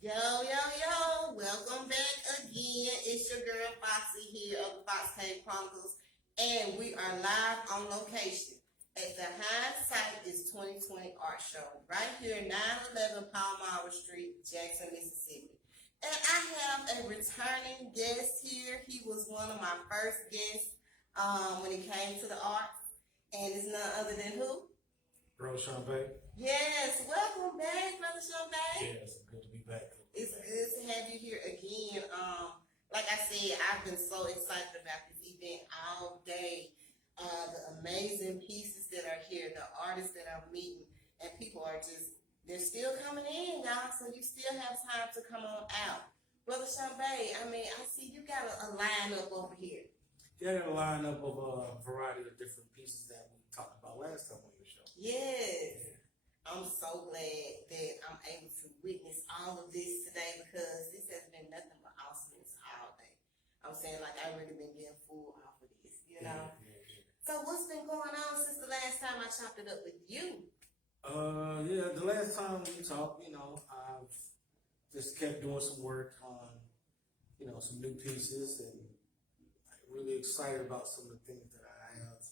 Yo, yo, yo, welcome back again. It's your girl Foxy here of the Foxy Chronicles, and we are live on location at the Hindsight is 2020 Artshow right here, 911 Palmyra Street, Jackson, Mississippi. And I have a returning guest here. He was one of my first guests when it came to the arts, and it's none other than who? Bro, Shamb'e. Yes, welcome back, Brother Shamb'e. Yes, good to be back. It's good to have you here again. Like I said, I've been so excited about this event all day. The amazing pieces that are here, the artists that I'm meeting, and people are they're still coming in, y'all, so you still have time to come on out. Brother Shamb'e, I see you got a lineup over here. Yeah, I got a lineup of a variety of different pieces that we talked about last time on your show. Yes. Yeah. I'm so glad that I'm able to witness all of this today because this has been nothing but awesomeness all day. I'm saying, like, I've really been getting full off of this, you know? Yeah. So what's been going on since the last time I chopped it up with you? Yeah, the last time we talked, I've just kept doing some work on, some new pieces, and I'm really excited about some of the things that I have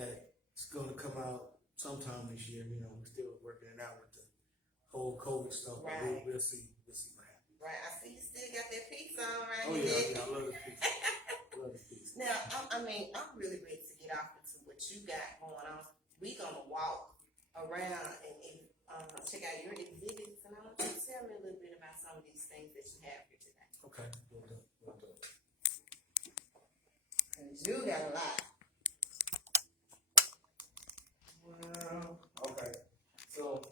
that's going to come out sometime this year. We're still working it out with the whole COVID stuff. Right. We'll see what happens. Right. I see you still got that piece on, right? Oh, yeah, I love the piece. Love the piece. Now, I'm really ready to get off into what you got going on. We're going to walk around and check out your exhibits, and I want you to tell me a little bit about some of these things that you have here today. Okay, we'll do. Because you got a lot. Well, okay. So,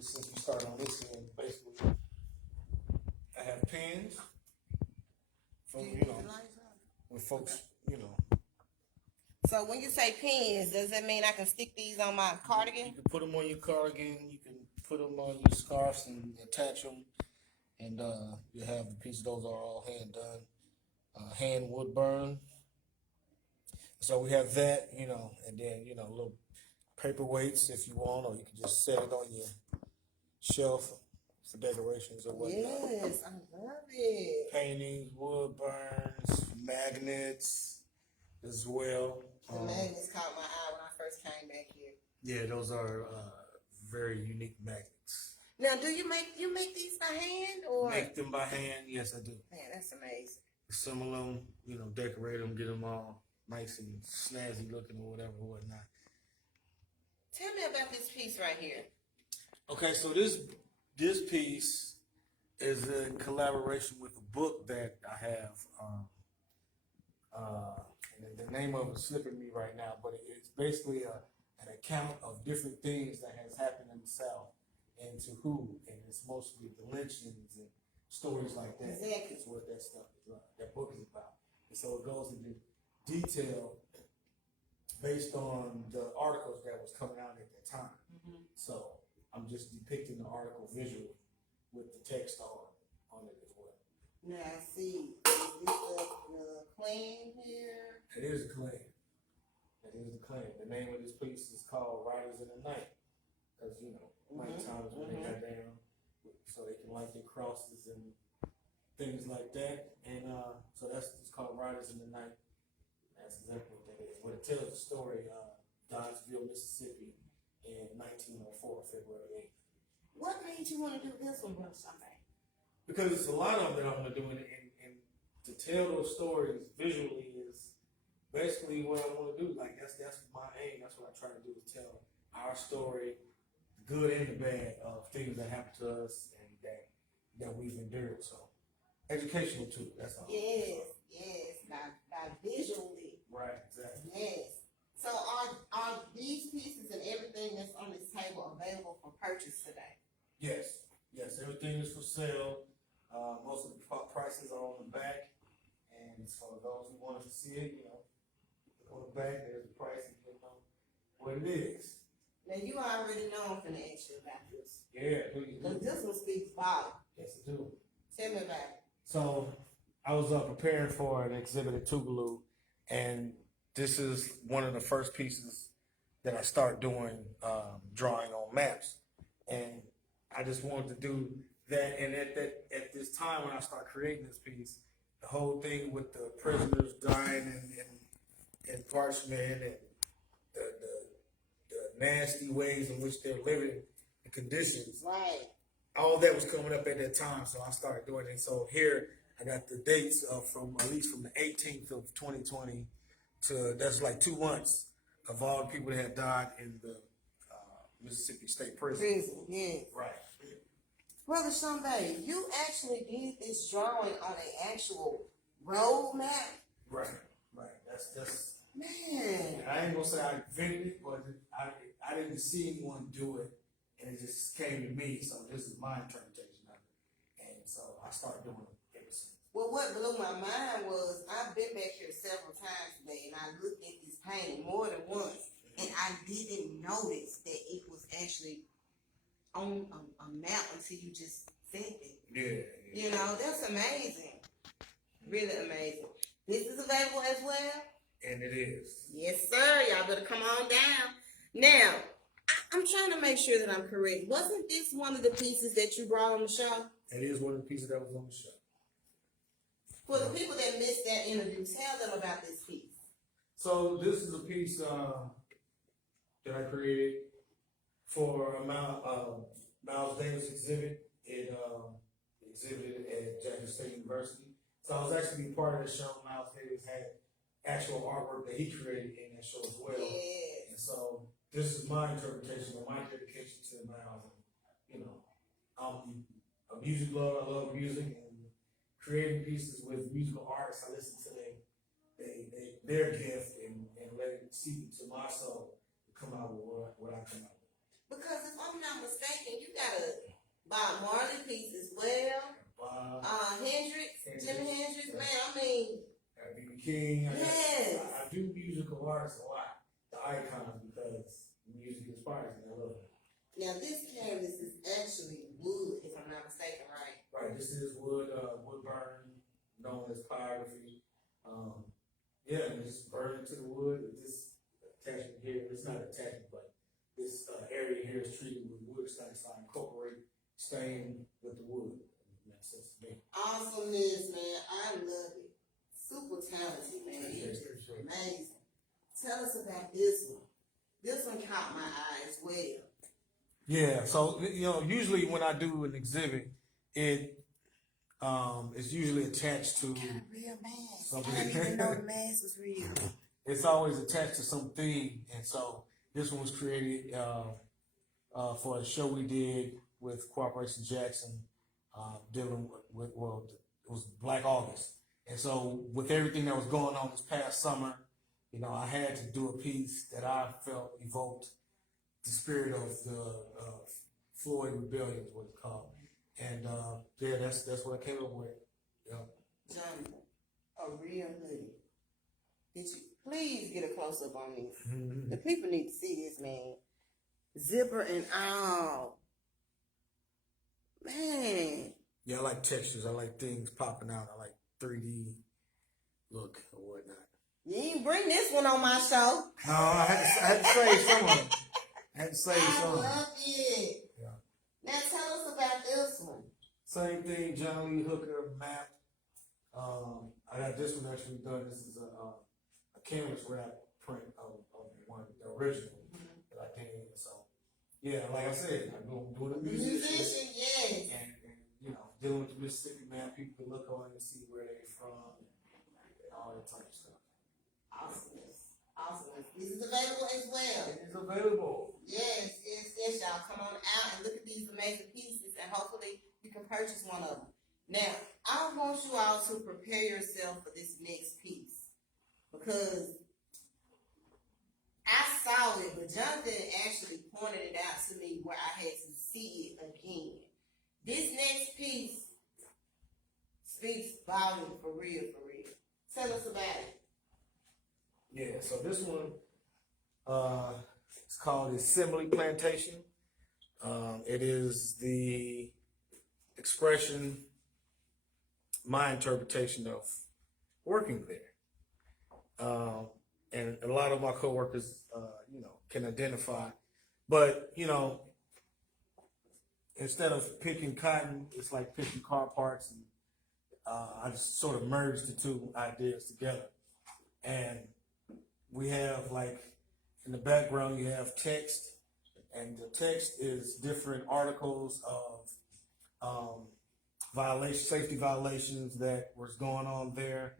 since we started on this end, basically, I have pens from, with folks, So when you say pens, does that mean I can stick these on my cardigan? You can put them on your cardigan, you can put them on your scarves and attach them, and you have the pieces. Those are all hand done, hand wood burn. So we have that, and then, little paperweights if you want, or you can just set it on your shelf for decorations or whatnot. Yes, I love it. Paintings, wood burns, magnets as well. The magnets caught my eye when I first came back here. Yeah, those are very unique magnets. Now, do you make these by hand or make them by hand? Yes, I do. Man, that's amazing. Assemble them, decorate them, get them all nice and snazzy looking or whatnot. Tell me about this piece right here. Okay, so this piece is in collaboration with a book that I have. And the name of it is slipping me right now, but it's basically an account of different things that has happened in the South and to who, and it's mostly the lynchings and stories like that. Exactly. That's what that stuff is. That book is about, and so it goes into detail based on the articles that was coming out at that time. Mm-hmm. So I'm just depicting the article visually with the text on it as well. Now, see, is this the claim here? It is a claim. It is a claim. The name of this piece is called Riders in the Night, because nighttime is when they got down, so they can light their crosses and things like that. And so it's called Riders in the Night. That's exactly what that is. But it tells the story of Dodgeville, Mississippi in 1904, February 8th. What made you want to do this one, Brother Shamb'e? Because it's a lot of it I'm going to do, and to tell those stories visually is basically what I want to do. Like, that's my aim. That's what I try to do, is tell our story, the good and the bad, of things that happened to us and that we've endured. So, educational too, that's all. Yes, by visually. Right, exactly. Yes. So are these pieces and everything that's on this table available for purchase today? Yes, everything is for sale. Most of the prices are on the back, and for those who wanted to see it, on the back there's the price, and what it is. Now you already know I'm finna ask you about this. Yeah, please do. Because this one speaks volume. Yes, I do. Tell me about it. So I was preparing for an exhibit at Tougaloo, and this is one of the first pieces that I start doing drawing on maps. And I just wanted to do that, and at this time when I start creating this piece, the whole thing with the prisoners dying in parchment and the nasty ways in which they're living, the conditions, Right. all that was coming up at that time. So I started doing it. So here I got the dates from at least from the 18th of 2020 to that's like 2 months of all the people that had died in the Mississippi State Prison. Prison, yes. Right. Brother Shamb'e, you actually did this drawing on an actual road map? Right. That's Man. I ain't gonna say I invented it, but I didn't see anyone do it, and it just came to me. So this is my interpretation of it, and so I started doing it ever since. Well, what blew my mind was I've been back here several times today, and I looked at this painting more than once, and I didn't notice that it was actually on a map until you just said it. Yeah. You know, that's amazing. Really amazing. This is available as well? And it is. Yes, sir. Y'all better come on down. Now, I'm trying to make sure that I'm correct. Wasn't this one of the pieces that you brought on the show? It is one of the pieces that was on the show. For the people that missed that interview, tell them about this piece. So this is a piece that I created for Miles Davis exhibit. It exhibited at Jackson State University. So I was actually part of the show. Miles Davis had actual artwork that he created in that show as well. Yes. And so this is my interpretation of my dedication to Miles. And, you know, I'm a music lover. I love music and creating pieces with musical artists. I listen to their gift and let it seep into my soul to come out with what I come out with. Because if I'm not mistaken, you got a Bob Marley piece as well. Hendrix, Jimi Hendrix, man, I mean. B.B. King. Yes. I do musical artists a lot, the icons, because music inspires me. I love it. Now this canvas is actually wood, if I'm not mistaken, right? Right, this is wood burn, known as pyrography. Yeah, and it's burned into the wood with this attachment here. It's not attachment, but this area here is treated with wood stain, so I incorporate stain with the wood. It makes sense to me. Awesomeness, man. I love it. Super talented, man. Amazing. Tell us about this one. This one caught my eye as well. Yeah, so usually when I do an exhibit, it is usually attached to Got a real mask. something. I didn't even know the mask was real. It's always attached to some theme, and so this one was created for a show we did with Corporation Jackson, dealing with it was Black August, and so with everything that was going on this past summer, I had to do a piece that I felt evoked the spirit of the Floyd Rebellion, is what it's called, and yeah, that's what I came up with. Yeah. Johnny, a real hoodie. Did you please get a close up on this? Mm-hmm. The people need to see this, man. Zipper and all. Man. Yeah, I like textures. I like things popping out. I like 3D look or whatnot. You didn't bring this one on my show. No, I had to save some of them. I had to save some. I love it. Yeah. Now tell us about this one. Same thing, John Lee Hooker map. I got this one actually done. This is a canvas wrap print of one, the original that I did. So, yeah, like I said, I'm doing a musician. Yes. And dealing with the Mississippi map, people can look on and see where they're from and all that type of stuff. Awesomeness. Awesomeness. This is available as well. It is available. Yes, y'all. Come on out and look at these amazing pieces, and hopefully you can purchase one of them. Now, I want you all to prepare yourself for this next piece, because I saw it, but Jonathan actually pointed it out to me where I had to see it again. This next piece speaks volume for real, for real. Tell us about it. Yeah, so this one, it's called Assembly Plantation. It is the expression, my interpretation of working there. And a lot of my coworkers, can identify. But, instead of picking cotton, it's like picking car parts, and I just sort of merged the two ideas together. And we have, like, in the background, you have text, and the text is different articles of safety violations that was going on there,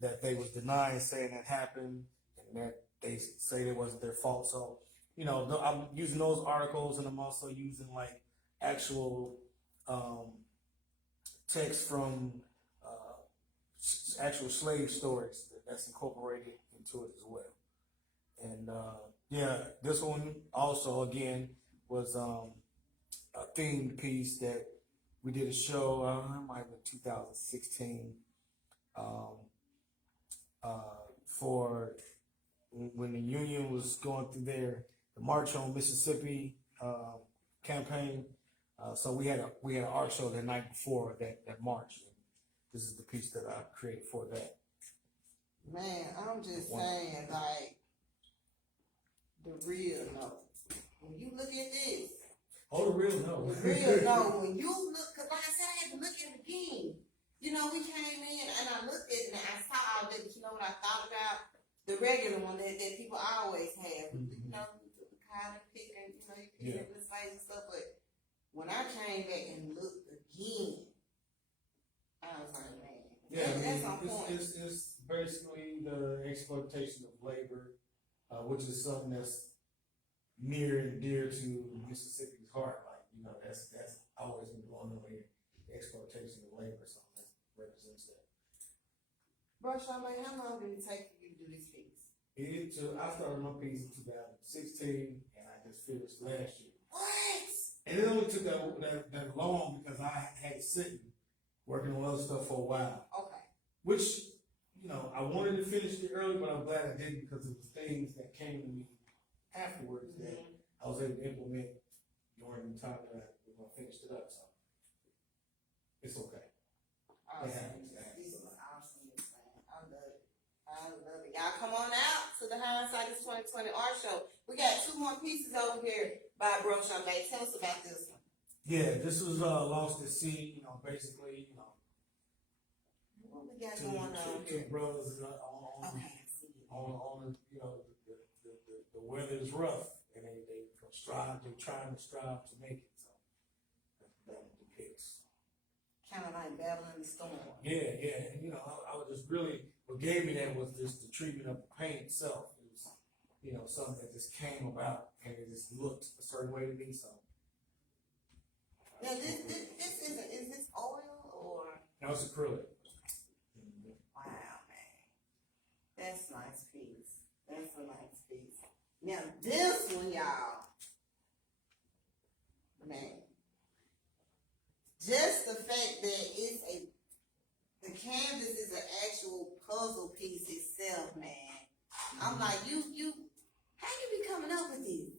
that they was denying, saying that happened, and that they say it wasn't their fault. So, you know, I'm using those articles, and I'm also using like actual text from actual slave stories that's incorporated into it as well. And yeah, this one also again was a themed piece that we did a show. It might have been 2016 for when the union was going through the March on Mississippi campaign. So we had an art show the night before that march. This is the piece that I created for that. Man, I'm just saying, like, the real no. When you look at this. Oh, the real no. The real no. When you look, because like I said, I had to look at it again. You know, we came in and I looked at it and I saw all that, but you know what I thought about? The regular one that people always have. You know, the kind of picking, you know, you can get the same stuff. But when I came back and looked again, I was like, man, that's on point. It's basically the exploitation of labor, which is something that's near and dear to Mississippi's heart. Like, you know, that's always been going on here. The exploitation of labor, so that represents that. Bro, Shamb'e, how long did it take for you to do this piece? I started my piece in 2016, and I just finished last year. What? And it only took that long because I had it sitting, working on other stuff for a while. Okay. Which, you know, I wanted to finish it early, but I'm glad I didn't because it was things that came to me afterwards that I was able to implement during the time that I finished it up. So it's okay. Awesome. This is awesome, man. I love it. I love it. Y'all come on out to the Hindsight is 2020 art show. We got 2 more pieces over here by Bro Shamb'e. Tell us about this one. Yeah, this was Lost at Sea. You know, basically, you know, what we got going on two here? brothers on you know, the weather is rough, and they're trying to strive to make it. So that depicts. Kind of like battling the storm. Yeah, and you know, I was just really, what gave me that was just the treatment of the paint itself. It was, you know, something that just came about, and it just looked a certain way to me. So. Now, this is this oil or? No, it's acrylic. Wow, man. That's a nice piece. That's a nice piece. Now, this one, y'all. Man. Just the fact that the canvas is an actual puzzle piece itself, man. I'm like, how you be coming up with this?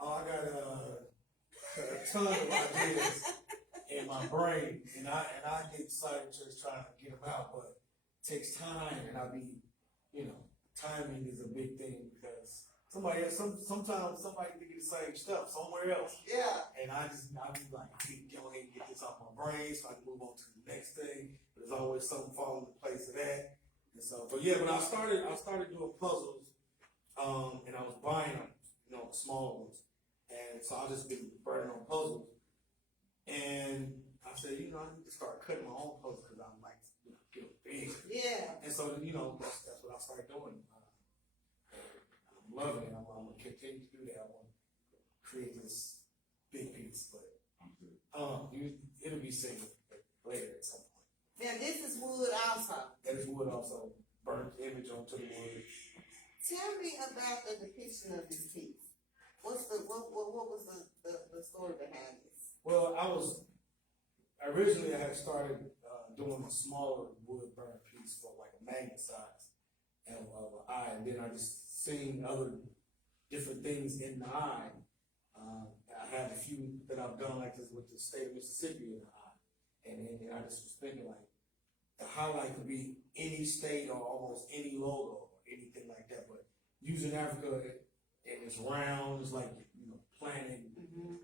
Oh, I got a ton of ideas in my brain, and I get excited just trying to get them out, but it takes time, and you know, timing is a big thing because sometimes somebody can get the same stuff somewhere else. Yeah. And I be like, go ahead and get this off my brain so I can move on to the next thing. There's always something falling into place of that. And so, but yeah, when I started doing puzzles, and I was buying them, you know, the smaller ones. And so I just been burning on puzzles. And I said, you know, I need to start cutting my own puzzles because I'm like, you know, getting big. Yeah. And so, you know, that's what I started doing. I'm loving it. I'm going to continue to do that. I want to create this big piece, but it'll be seen later at some point. Now, this is wood also. That is wood also. Burnt image onto the wood. Tell me about the depiction of this piece. What was the story behind this? Well, originally I had started doing a smaller wood burn piece for like a magnet size and an eye, and then I just seen other different things in the eye. I have a few that I've done like this with the state of Mississippi in the eye, and I just was thinking like the highlight could be any state or almost any logo or anything like that, but using Africa and it's round, it's like, you know, planet,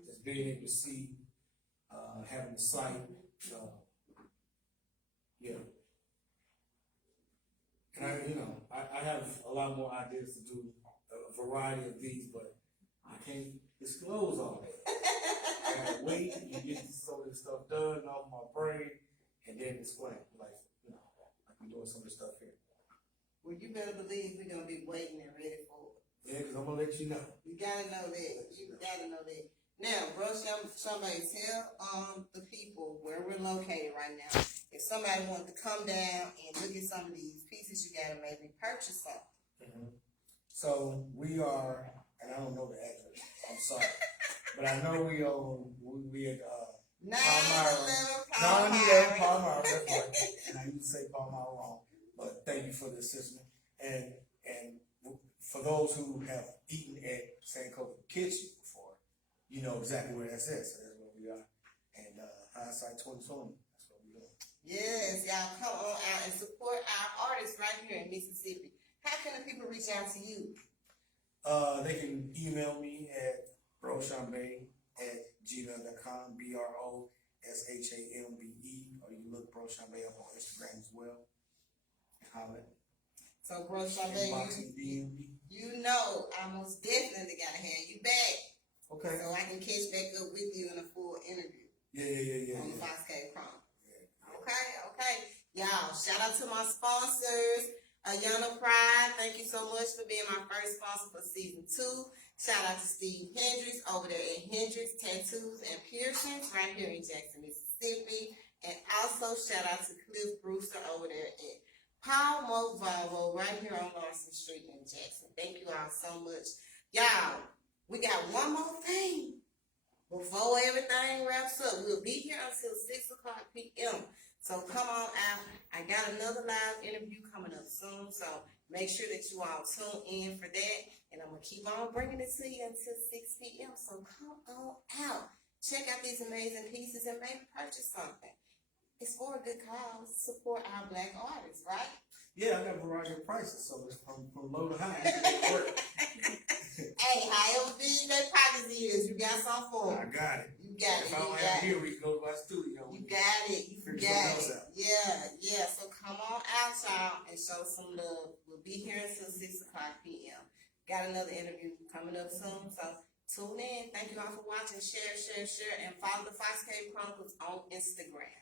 just being able to see having the site. Yeah. And I have a lot more ideas to do a variety of these, but I can't disclose all that. I gotta wait and get some of this stuff done off my brain, and then explain, like I'm doing some of this stuff here. Well, you better believe we're gonna be waiting and ready for it. Yeah, because I'm gonna let you know. You gotta know that. You gotta know that. Now, bro, somebody tell the people where we're located right now. If somebody wants to come down and look at some of these pieces, you gotta maybe purchase something. Mm-hmm. So we are, and I don't know the address. I'm sorry, but I know we at 911 Palmyra. That's right. And I used to say Palmyra wrong, but thank you for the assistance. And for those who have eaten at San Coco Kitchen before, you know exactly where that's at. So that's where we are. And Hindsight 2020. That's what we're doing. Yes, y'all come on out and support our artists right here in Mississippi. How can the people reach out to you? They can email me at broshamb'e@gmail.com, BROSHAMBE, or you can look Bro Shamb'e up on Instagram as well. Comment. So, Bro Shamb'e, you know I most definitely gotta have you back. Okay. So I can catch back up with you in a full interview. Yeah. On the Foxy Chronicles. Yeah. Okay. Y'all, shout out to my sponsors. Ayana Pride, thank you so much for being my first sponsor for season 2. Shout out to Steve Hendricks over there at Hendricks Tattoos and Piercings right here in Jackson, Mississippi. And also shout out to Cliff Brewster over there at Palmo Volvo right here on Lawson Street in Jackson. Thank you all so much. Y'all, we got one more thing before everything wraps up. We'll be here until 6 o'clock p.m. So come on out. I got another live interview coming up soon. So make sure that you all tune in for that. And I'm going to keep on bringing it to you until 6 p.m. So come on out. Check out these amazing pieces and maybe purchase something. It's for a good cause. Support our Black artists, right? Yeah, I got a variety of prices. So it's from low to high. It work. Hey, however big that pocket is, you got some for I got it. You got it. If I don't have it here, we can go to my studio. You got it. You got it. Out. Yeah. So come on out, y'all, and show some love. We'll be here until 6 o'clock p.m. Got another interview coming up soon. So tune in. Thank you all for watching. Share, and follow the Foxy Chronicles on Instagram.